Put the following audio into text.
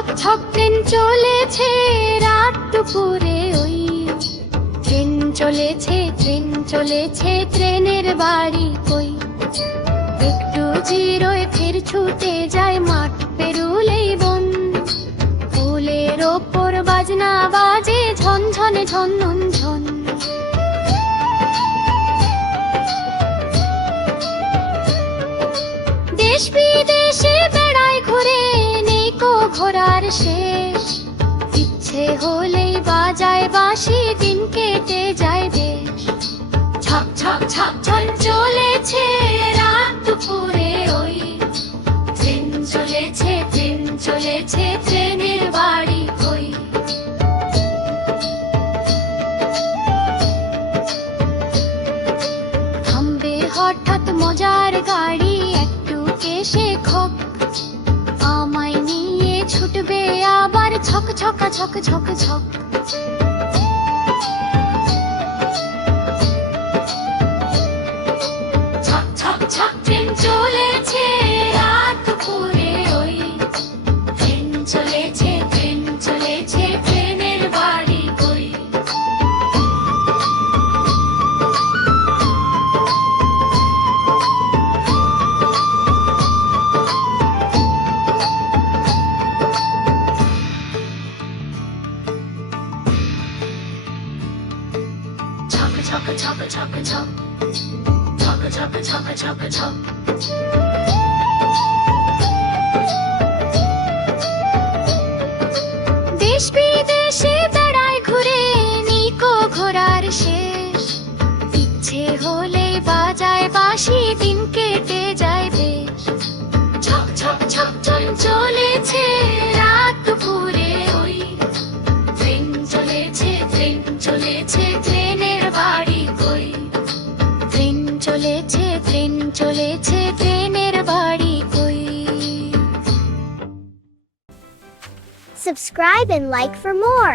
ছক ছক ট্রেন চলেছে রাত দুপুরে ওই ট্রেন চলেছে ট্রেনের বাড়ি কই একটু জিরোয় ফের ছুটে যায় মাঠ পেরুলেই বন ফুলের ওপর বাজনা বাজে ঝনঝনে ঝনঝন ঝন দেশ বিদেশে বেড়ায় ঘুরে নেই কো ঘোরার শেষ ইচ্ছে হলেই বাজায় বাঁশি দিন কেটে যায় বেশ ছক ছক ছক ছক চলেছে রাত দুপুরে ওই ট্রেন চলেছে ট্রেনের বাড়ি কই থামবে হঠাৎ মজার গাড়ি একটু কেশে খপ আমায় নিয়ে ছুটবে আবার ছক ছকা ছক ছক ছক ছক ছক ছক ট্রেন চলেছে রাত দুপুরে ওই ট্রেন চলেছে ট্রেনের বাড়ি কই ছক ছক ছক ছক ছক ছক ছক ছক ছক ছক দেশ বিদেশে বেড়ায় ঘুরে নিকো ঘোরার শেষ ইচ্ছে হলে বাজায় বাঁশি দিন কেটে যায় বেশ ছক ছক ছক ছক চলেছে রাত দুপুরে ওই ট্রেন চলেছে ট্রেনের বাড়ি কই ট্রেন চলেছে ট্রেনের বাড়ি কই Subscribe and like for more.